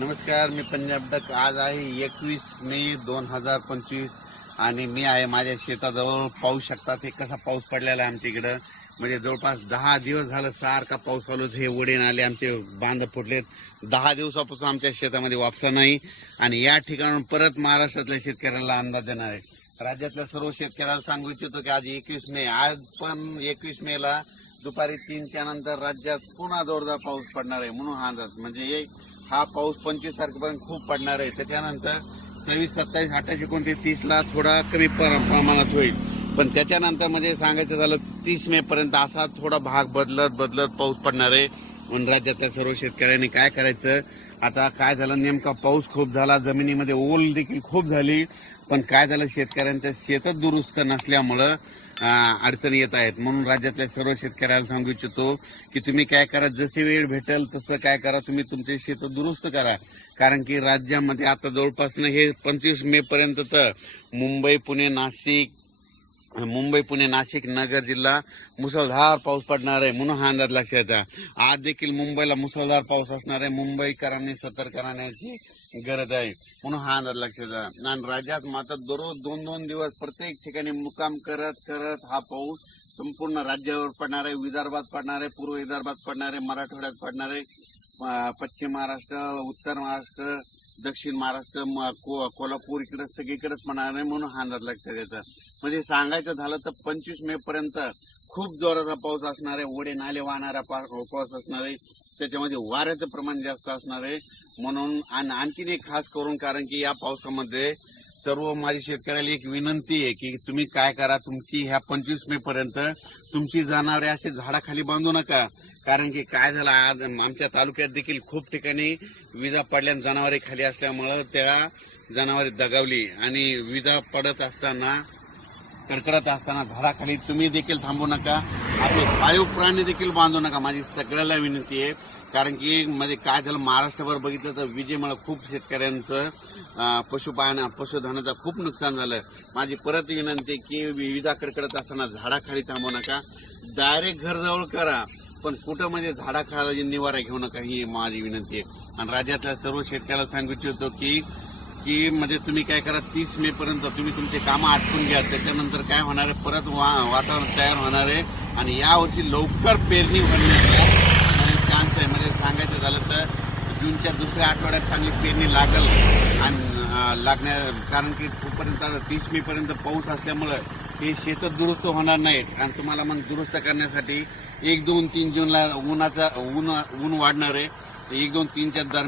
नमस्कार, मी पंजाब डक. आज आहे 21 मे 2025 आणि मी आहे माझ्या शेताजवळ. पाहू शकता ते कसा पाऊस पडलेला आहे आमच्या इकडं. म्हणजे जवळपास 10 दिवस झालं सारखा पाऊस चालू. हे वडे नाले आमचे बांध फुटलेत. 10 दिवसापासून आमच्या शेतामध्ये वापसा नाही आणि या ठिकाणून परत महाराष्ट्रातल्या शेतकऱ्यांना अंदाज देणार आहे. राज्यातल्या सर्व शेतकऱ्यांना सांगू इच्छितो की आज 21 मे, आज पण 21 मे ला दुपारी 3च्या नंतर राज्यात पुन्हा जोरदार पाऊस पडणार आहे. म्हणून हा अंदाज म्हणजे हा पाऊस 25 तारखेपर्यंत खूप पडणार आहे. त्याच्यानंतर 26, 27, 28, 29, 30 ला थोडा कमी प्रमाणात होईल. पण त्याच्यानंतर म्हणजे सांगायचं झालं 30 मे पर्यंत असा थोडा भाग बदलत पाऊस पडणार आहे. म्हणून राज्यातल्या सर्व शेतकऱ्यांनी काय करायचं, आता काय झालं, नेमका पाऊस खूप झाला, जमिनीमध्ये ओल देखील खूप झाली. पण काय झालं, शेतकऱ्यांच्या शेतच दुरुस्त नसल्यामुळं अडचणी येत आहेत. म्हणून राज्यातल्या सर्व शेतकऱ्यांना सांगू इच्छितो की तुम्ही काय करा, जसे वेळ भेटेल तसं काय करा, तुम्ही तुमचे शेत दुरुस्त करा. कारण की राज्यामध्ये आता जवळपास हे 25 मे पर्यंत तर मुंबई पुणे नाशिक नगर जिल्हा मुसळधार पाऊस पडणार आहे. म्हणून हा अंदाज लक्षात घ्या. आज देखील मुंबईला मुसळधार पाऊस असणार आहे. मुंबईकरांनी सतर्क राहण्याची गरज आहे. म्हणून हा अंदाज लक्षात घ्या. आणि राज्यात मात्र दररोज 2-2 दिवस प्रत्येक ठिकाणी मुक्काम करत हा पाऊस संपूर्ण राज्यावर पडणार आहे. विदर्भात पडणार आहे, पूर्व विदर्भात पडणार आहे, मराठवाड्यात पडणार आहे, पश्चिम महाराष्ट्र, उत्तर महाराष्ट्र, दक्षिण महाराष्ट्र, कोल्हापूर इकडे सगळीकडेच पडणार आहे. म्हणून हा अंदाज लक्षात घ्यायचा. म्हणजे सांगायचं झालं तर 25 मे पर्यंत खूप जोराचा पाऊस असणार आहे. ओढे नाले वाहणारा पाऊस असणार आहे. त्याच्यामध्ये वाऱ्याचं प्रमाण जास्त असणार आहे. म्हणून आणखीन एक खास करून, कारण की या पावसामध्ये सर्व माझ्या शेतकऱ्याला एक विनंती आहे की तुम्ही काय करा, तुमची ह्या 25 मे पर्यंत तुमची जनावरे असे झाडाखाली बांधू नका. कारण की काय झालं, आज आमच्या तालुक्यात देखील खूप ठिकाणी विजा पडल्या, जनावरे खाली असल्यामुळं त्या जनावरे दगावली आणि विजा पडत असताना, कडकडत असताना झाडाखाली तुम्ही देखील थांबू नका. आपले पाळीव प्राणी देखील बांधू नका. माझी सगळ्याला विनंती आहे. कारण की म्हणजे काय झालं, महाराष्ट्रभर बघितलं तर विजेमुळे खूप शेतकऱ्यांचं पशुधनाचं खूप नुकसान झालं. माझी परत विनंती की विजा कडकडत असताना झाडाखाली थांबू नका. डायरेक्ट घर जवळ करा, पण कुठं म्हणजे झाडाखाली निवारा घेऊ नका, ही माझी विनंती आहे. आणि राज्यातल्या सर्व शेतकऱ्याला सांगू इच्छितो की म्हणजे तुम्ही काय करा, 30 मे पर्यंत तुम्ही तुमचे कामं आटपून घ्या. त्याच्यानंतर काय होणार आहे, परत वातावरण तयार होणार आहे आणि यावर्षी लवकर पेरणी होण्याचा चान्स आहे. म्हणजे सांगायचं झालं तर जूनच्या दुसऱ्या आठवड्यात चांगली पेरणी लागल आणि कारण की तोपर्यंत 30 मे पर्यंत पाऊस असल्यामुळं हे शेत दुरुस्त होणार नाहीत. आणि तुम्हाला मग दुरुस्त करण्यासाठी 1, 2, 3 जूनला ऊन वाढणार आहे. 1, 2, 3च्या दरम्यान